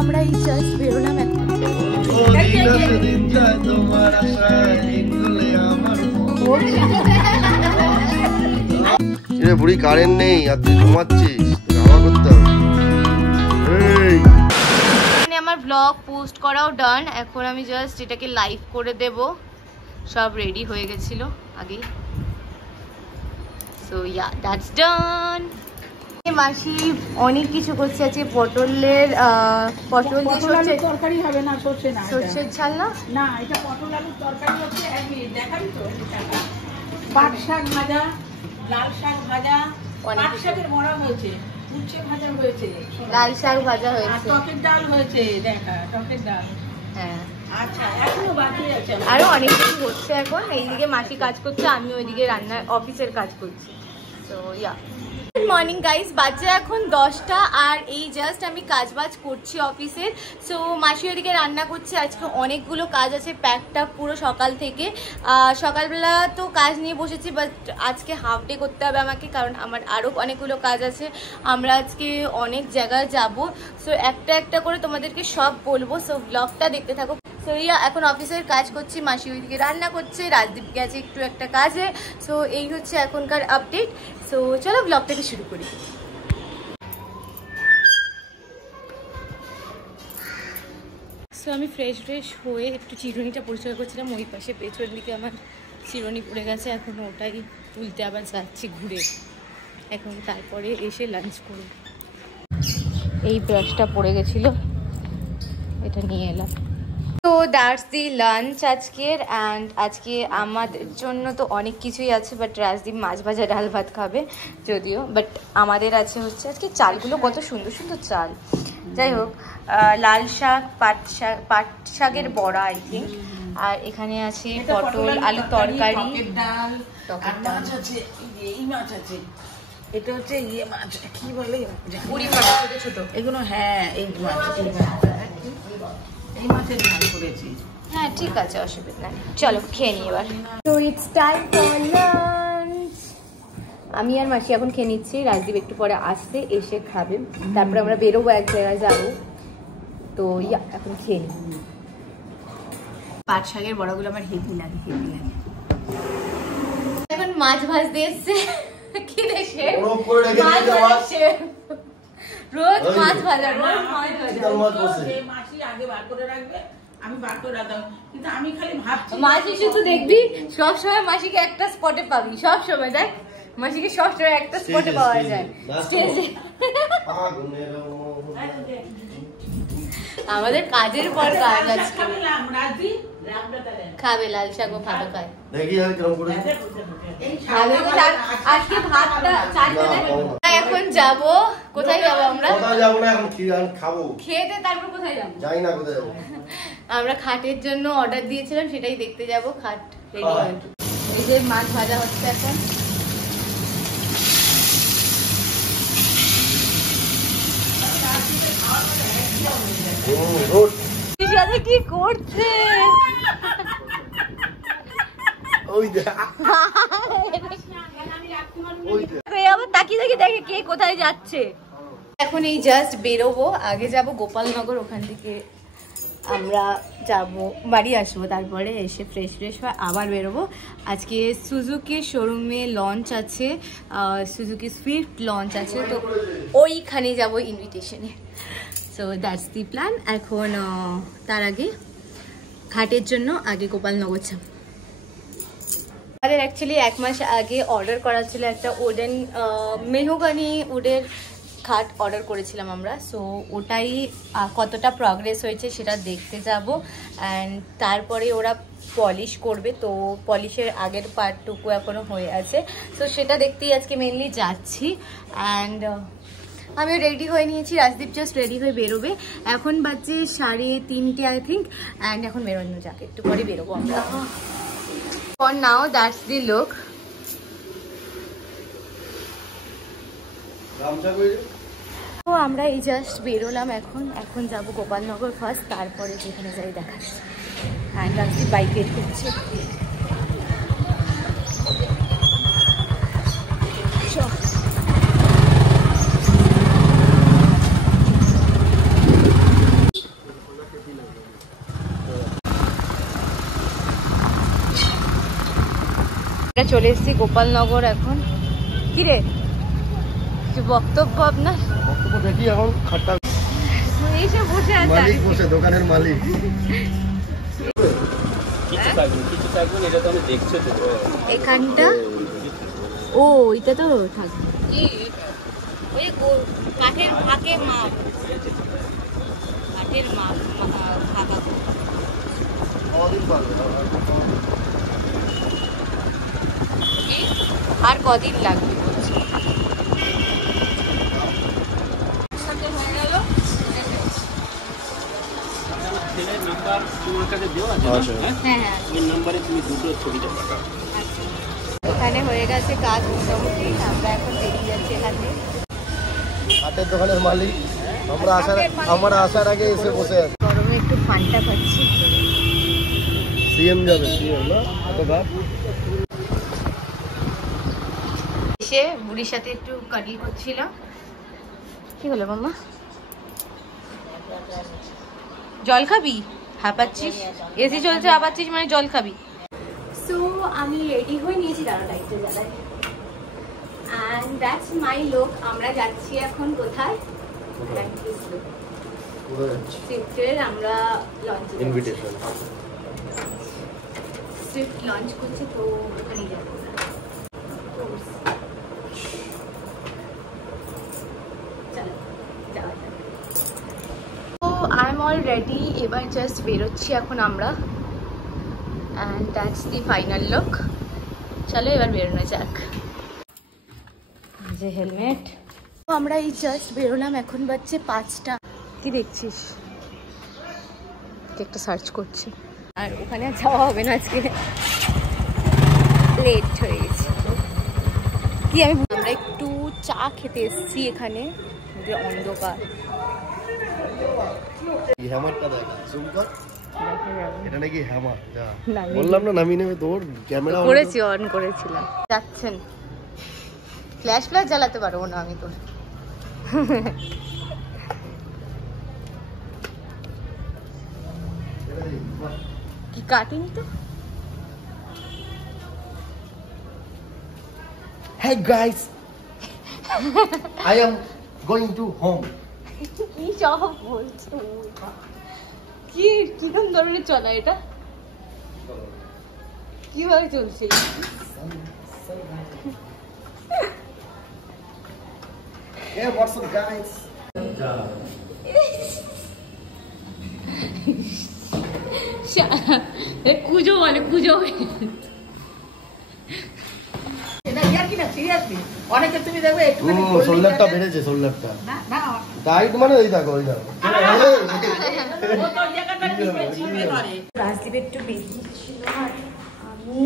আমরা এই জাস্ট বেরোলাম এখন। বুড়ি কারেন্ট নেই আর তুই ঘুমাচ্ছিস, খাওয়া করতে হবে। আমার ব্লগ পোস্ট করাও ডান, এখন আমি জাস্ট এটাকে লাইভ করে দেব। সব রেডি হয়ে গেছিল আগে, সো ইয়া দ্যাটস ডান। মাসি অনেক কিছু করছে আজকে। পটলের পটল দিয়ে তরকারি হবে না, সরষে না, সরষের ঝাল না, না এটা পটল আলুর তরকারি হচ্ছে। দেখাবি তো পাট শাক ভাজা, লাল শাক ভাজা, পাট শাকের বড়া হয়েছে, উচ্ছে ভাজা হয়েছে, লাল শাক ভাজা হয়েছে, টকের ডাল হয়েছে। দেখা টকের ডাল, হ্যাঁ। আচ্ছা এখনো বাকি আছে, আরো অনেক কিছু হচ্ছে এখন। এইদিকে মাসি কাজ করছে, আমি ওইদিকে রান্নার অফিসের কাজ করছি। So yeah good morning guys, বাজে এখন 10টা আর এই জাস্ট আমি কাজ বাজ করছি অফিসের। সো মাসি ওইদিকে রান্না করছে। আজকে অনেকগুলো কাজ আছে, প্যাকটা পুরো সকাল থেকে। সকালবেলা তো কাজ নিয়ে বসেছি, বাট আজকে হাফ ডে করতে হবে আমাকে, কারণ আমার আরও অনেকগুলো কাজ আছে। আমরা আজকে অনেক জায়গায় যাব, সো একটা একটা করে তোমাদেরকে সব বলবো। সো ব্লগটা দেখতে থাকো। সো ইয়া এখন অফিসের কাজ করছি, মাসি ওইদিকে রান্না করছে, রাজদীপ গেছে একটু একটা কাজে। সো এই হচ্ছে এখনকার আপডেট। সো চলো ব্লগটাকে শুরু করি। সো আমি ফ্রেশ হয়ে একটু চিরুনিটা পরিষ্কার করছিলাম। ওই পাশে পেছন দিকে আমার চিরুনি পড়ে গেছে, এখন ওটাই তুলতে আবার যাচ্ছি ঘুরে। এখন তারপরে এসে লাঞ্চ করব। এই ব্রাশটা পড়ে গেছিলো, এটা নিয়ে এলাম। তো দ্যাটস দি লাঞ্চ আজকের। অ্যান্ড আজকে আমাদের জন্য তো অনেক কিছুই আছে, বাট রাজদীপ মাছ ভাজা ডাল ভাত খাবে যদিও। বাট আমাদের আছে হচ্ছে আজকে চালগুলো কত সুন্দর সুন্দর চাল। যাই হোক, লাল শাক, পাট শাকের বড়া আই থিঙ্ক, আর এখানে আছে পটল আলু তরকারি, টকের ডাল আছে, এই মাছ আছে, এটা হচ্ছে ইয়ে মাছ, কি বলে পুরি মাছ, ছোট ছোট এগুলো। হ্যাঁ এই মাছ, এই মাছের ঝাল করেছি। হ্যাঁ ঠিক আছে, অসুবিধা নেই, চলো খেয়ে নিই এবার। তো ইটস টাইম ফর লাঞ্চ। আমি আর মাসি এখন খেয়ে নিচ্ছি, রাজদীপ একটু পরে আসছে, এসে খাবে, তারপরে আমরা বেরোবো, এক জায়গায় যাবো। তো ইয়া এখন খেয়ে নিই। পাট শাকের বড়াগুলো আমার হেভি লাগে, হেভি লাগে। এখন মাছ ভাজতে এসছে, কি দেশে মাছ ভাজছে, রোজ মাছ ভাজা, রোজ মাছ ভাজা। মাসি আগে বার করে রাখবে, আমি বার করে রাখতাম, কিন্তু আমি খালি ভাবছি মাসি শুধু দেখবি সবসময় মাসিকে একটা স্পটে পাবি, সব সময় দেখ মাসিকে সবসময় একটা স্পটে পাওয়া যায়, স্টেজে। আমাদের কাজের পর কাজ আজকে। খাবে লাল শাক ও ভালো খায়। আজকে ভাতটা এখন যাব, কোথায় যাবো আমরা? খেতে, তারপর কোথায় যাবো? আমরা খাটের জন্য অর্ডার দিয়েছিলাম, সেটাই দেখতে যাব। খাট রেডি হয়ে, এই যে মাছ ভাজা হচ্ছে এখন। কি করছে আবার তাকিয়ে তাকিয়ে দেখে কে কোথায় যাচ্ছে। এখন এই জাস্ট বেরোবো, আগে যাব গোপালনগর, ওখান থেকে আমরা যাব বাড়ি আসবো, তারপরে এসে ফ্রেশ হয়ে আবার বেরোবো। আজকে সুজুকি শোরুমে লঞ্চ আছে, সুজুকি সুইফট লঞ্চ আছে, তো ওইখানে যাব ইনভিটেশনে। So that's the plan. এখন তার আগে খাটের জন্য আগে গোপালনগর যাব। আমাদের অ্যাকচুয়ালি 1 মাস আগে অর্ডার করা ছিল একটা উডেন মেহগানি উডের খাট অর্ডার করেছিলাম আমরা। সো ওটাই কতটা প্রগ্রেস হয়েছে সেটা দেখতে যাব, অ্যান্ড তারপরে ওরা পলিশ করবে, তো পলিশের আগের পার্টটুকু এখনও হয়ে আছে, তো সেটা দেখতেই আজকে মেনলি যাচ্ছি। অ্যান্ড আমিও রেডি হয়ে নিয়েছি, রাজদীপ জাস্ট রেডি হয়ে বেরোবে। এখন বাজে 3:30 আই থিঙ্ক, অ্যান্ড এখন বেরোনো যাক, একটু পরে বেরোবো আমরা। For now, that's the look. তো আমরা এই জাস্ট বেরোলাম, এখন যাব গোপালনগর ফার্স্ট, তারপরে যেখানে যাই দেখাচ্ছি। হ্যাঁ রাজদীপ বাইক বের করছে। আমরা চলে এসেছি গোপালনগর এখন। কি রে কিছু বক্তব্য আপনার? বক্তব্য দেখি এখন খাট্টা এসে বসে আছে মালিক বসে, দোকানের মালিক। এখানটা ও এটা তো থাকবে ওই কাঠের ফাঁকে মাপ, কাঠের মাপ ফাঁকা আর কদিন লাগবে বলছি। এখানে হয়ে গেছে কাজ মোটামুটি, আমরা এখন বেরিয়ে যাচ্ছি এখান থেকে। হাটের দোকানের মালিক আমরা আসার আগে এসে বসে আছে। গরমে একটু ফান্টা পাচ্ছি। সিএম যাবে, সিএম না এত ভাব। এসে বুড়ির সাথে একটু কাটিং করছিলাম। কি হলো মাম্মা? জল খাবি? হাঁপাচ্ছিস? এসি চলছে হাঁপাচ্ছিস মানে জল খাবি? সো আমি রেডি হয়ে নিয়েছি, দাঁড়া লাইটে জ্বালাই। And that's my look. আমরা যাচ্ছি এখন কোথায়? সুইফটের আমরা লঞ্চ ইনভিটেশন সুইফট লঞ্চ করছি, তো ওখানেই যাবো। আই এম অল রেডি, এবার জাস্ট বেরোচ্ছি এখন আমরা। And that's the final look. চলো এবার বেরোনো যাক। যে হেলমেট, আমরা এই জাস্ট বেরোলাম, এখন বাজছে 5টা। কি দেখছিস? একটা সার্চ করছি, আর ওখানে যাওয়া হবে না আজকে, লেট হয়ে গেছে। কি আমরা একটু চা খেতে এসেছি এখানে, অন্ধকার। হ্যামারটা দেখ, জুম কর। এটা নাকি হ্যামার, যা বললাম না নামিয়ে নেবে। তোর ক্যামেরা করেছি, অন করেছিলাম। যাচ্ছেন ফ্ল্যাশ জ্বালাতে পারবো না আমি তোর। কি কাটিং তো? Hey guys, I am going to home. কি সব বলছো? কি কিরকম ধরনের চলা এটা? কিভাবে চলছে? Hey, what's up guys? কুজো বলে, কুজো। অনেকে তুমি দেখবে একটুখানি শোল্ডারটা বেড়েছে, শোল্ডারটা টাইট মানে এই দেখো, ওই দেখো। রাজদীপ একটু বেরিয়েছিল আর আমি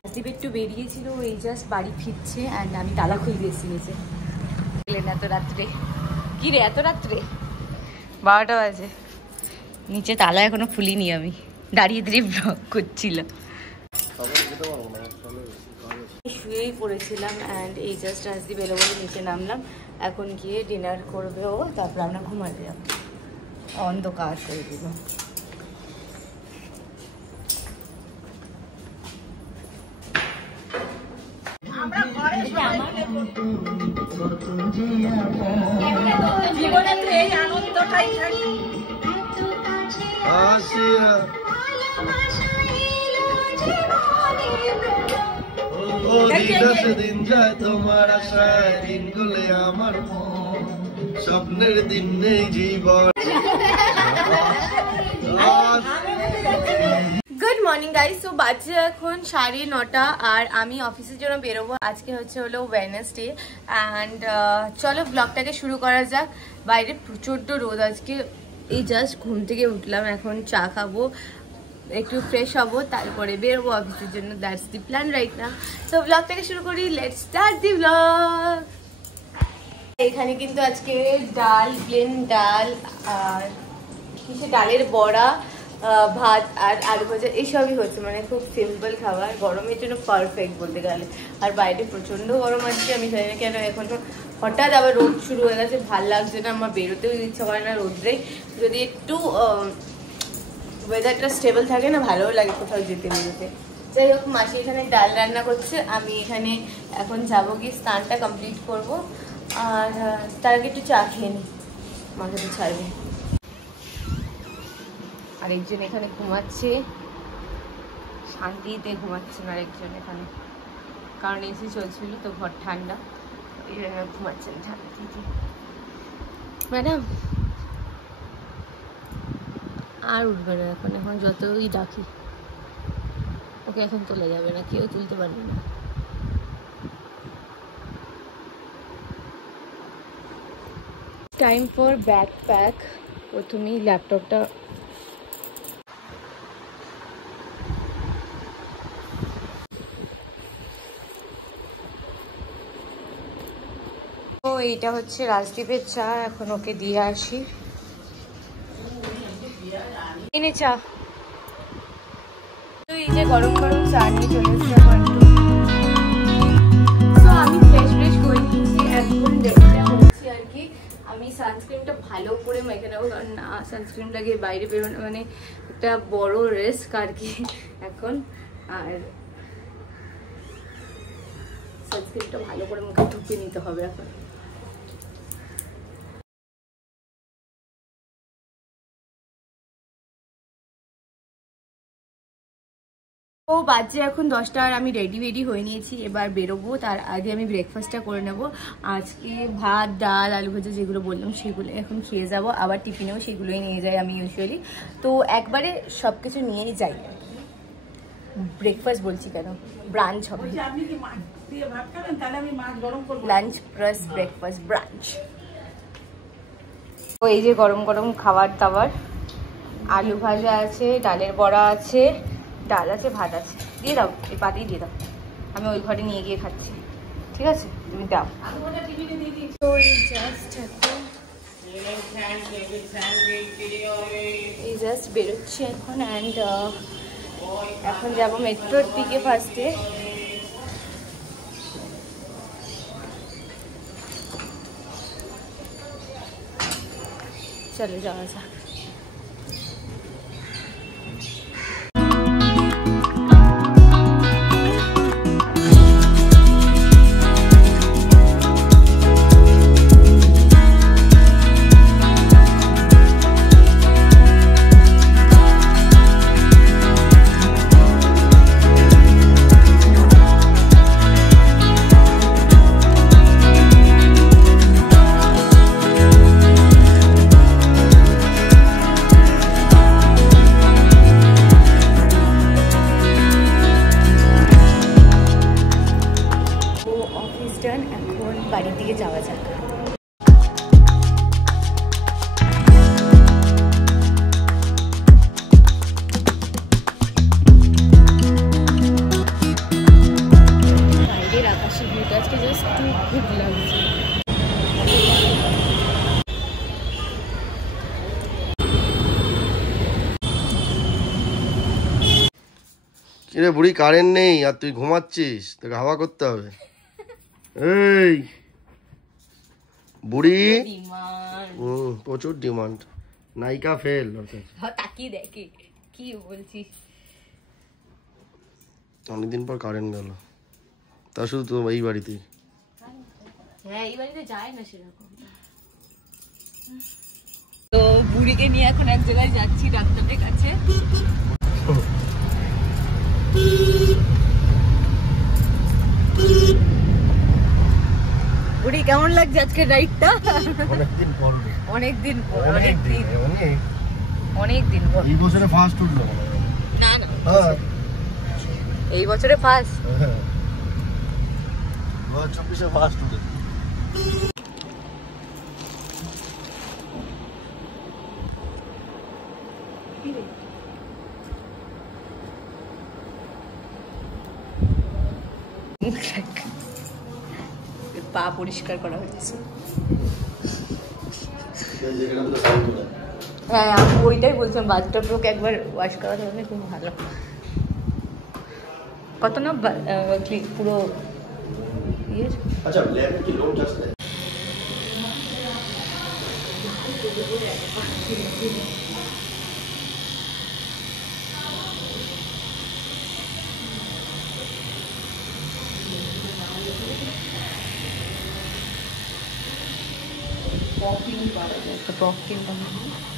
রাজদীপ একটু বেরিয়েছিল, এই জাস্ট বাড়ি ফিরছে। অ্যান্ড আমি তালা খুলে দিয়েছি নিচে। এত রাত্রে কি রে, এত রাত্রে 12টা বাজে, নিচে তালা এখনো খুলিনি। আমি দাঁড়িয়ে দাঁড়িয়ে ব্লগ করছিলাম, শুয়েই পড়েছিলাম। অ্যান্ড এই জাস্ট রাজদীপ এলো বলে নিচে নামলাম। এখন গিয়ে ডিনার করবে ও, তারপর আমরা ঘুমাতে যাবো। অন্ধকার করে দিল। জীবনে তো এই আনন্দটাই থাকি। দিন যায় তোমার আশায়, দিন গুলে আমার স্বপ্নের দিন নেই জীবন। Good morning guys. তো বাজে এখন 9:30 আর আমি অফিসের জন্য বেরোবো। আজকে হলো ওয়েডনেসডে। অ্যান্ড চলো ব্লগটাকে শুরু করা যাক। বাইরে প্রচণ্ড রোদ আজকে। এই জাস্ট ঘুম থেকে উঠলাম, এখন চা খাবো, একটু ফ্রেশ হবো, তারপরে বেরোবো অফিসের জন্য। That's the plan right now. তো ব্লগটাকে শুরু করি, লেটস স্টার্ট দি ব্লগ। এখানে কিন্তু আজকে ডাল, প্লেন ডাল, আর কিছু ডালের বড়া, ভাত আর আলু ভাজা, এইসবই হচ্ছে। মানে খুব সিম্পল খাবার, গরমের জন্য পারফেক্ট বলতে গেলে। আর বাইরে প্রচণ্ড গরম আজকে, আমি জানি না কেন এখনো হঠাৎ আবার রোদ শুরু হয়ে গেছে, ভাল লাগছে না, আমার বেরোতেও ইচ্ছা করে না রোদ্রে। যদি একটু ওয়েদারটা স্টেবল থাকে না, ভালোও লাগে কোথাও যেতে বেরোতে। যাই হোক, মাসি এখানে ডাল রান্না করছে, আমি এখানে এখন যাবো গিয়ে স্নানটা কমপ্লিট করব, আর তার আগে একটু চা খেয়ে নিই, মাকে তো ছাড়বে। আরেকজন এখানে ঘুমাচ্ছে, শান্তিতে ঘুমাচ্ছেন আরেকজন এখানে, কারণ এসি চলছিল তো ঘর ঠান্ডা, এই জন্য ঘুমাচ্ছেন শান্তিতে। ম্যাডাম আর উঠবে না এখন, এখন যতই ডাকি ওকে এখন তোলা যাবে না, কেউ তুলতে পারবে না। Time for backpack. প্রথমেই ল্যাপটপটা তো এইটা হচ্ছে রাজদীপের চা, এখন ওকে দিয়ে আসি। এনে চা, তো এই যে গরম গরম চা নিয়ে চলে এসেছি আমার। তো আমি ফ্রেশ হয়ে নিয়েছি, এখন রেডিটা হচ্ছি আর কি। আমি সানস্ক্রিনটা ভালো করে মেখে নেবো, কারণ না সানস্ক্রিন লাগিয়ে বাইরে বেরোনো মানে একটা বড় রিস্ক আর কি এখন। আর সানস্ক্রিনটা ভালো করে মুখে ঢুকিয়ে নিতে হবে এখন। ও বাজে এখন 10টা, আর আমি রেডি হয়ে নিয়েছি, এবার বেরোবো। তার আগে আমি ব্রেকফাস্টটা করে নেব। আজকে ভাত, ডাল, আলু ভাজা যেগুলো বললাম সেগুলো এখন খেয়ে যাব, আবার টিফিনেও সেগুলোই নিয়ে যাই আমি ইউজুয়ালি। তো একবারে সব কিছু নিয়েই যাই, ব্রেকফাস্ট বলছি কেন, ব্রাঞ্চ হবে, লাঞ্চ প্লাস ব্রেকফাস্ট ব্রাঞ্চ। তো এই যে গরম গরম খাবার দাবার, আলু ভাজা আছে, ডালের বড়া আছে, ডাল আছে, ভাত আছে, দিয়ে দাও, এই পাতেই দিয়ে দাও, আমি ওই ঘরে নিয়ে গিয়ে খাচ্ছি, ঠিক আছে তুমি দাও। তো এই জাস্ট বেরোচ্ছি এখন, অ্যান্ড এখন যাবো মেট্রোর দিকে ফার্স্টে। চলো যাওয়া যাক। এখন বাড়ির দিকে যাওয়া যাক। বাইরের আকাশের ভিউটা আজকে জাস্ট খুব লাগছে। কিরে বুড়ি, কারেন্ট নেই আর তুই ঘুমাচ্ছিস, তোকে হাওয়া করতে হবে। এই বুড়ি, প্রচুর ডিমান্ড, নায়িকা ফেল। তাকিয়ে দেখে কি বলছিস, অনেকদিন পর কারেন্ট গেল, তা শুধু তো এই বাড়িতেই। হ্যাঁ এই বাড়িতে যায় না সেরকম। তো বুড়িকে নিয়ে এখন এক জায়গায় যাচ্ছি ডাক্তারের কাছে। বুড়ি কেমন লাগছে আজকের রাইডটা? অনেকদিন পর এই বছরে ফার্স্ট উঠলো না না, এই বছরে ফার্স্ট, 2024 ফার্স্ট উঠে। পা পরিষ্কার করা হচ্ছে। হ্যাঁ আমি ওইটাই বলছিলাম, বাথটাবটাকে একবার ওয়াশ করা হলে খুব ভালো। কত না পুরো ইয়ে। পপকিন পাওয়া যায়, একটা পপকিন বানাবো।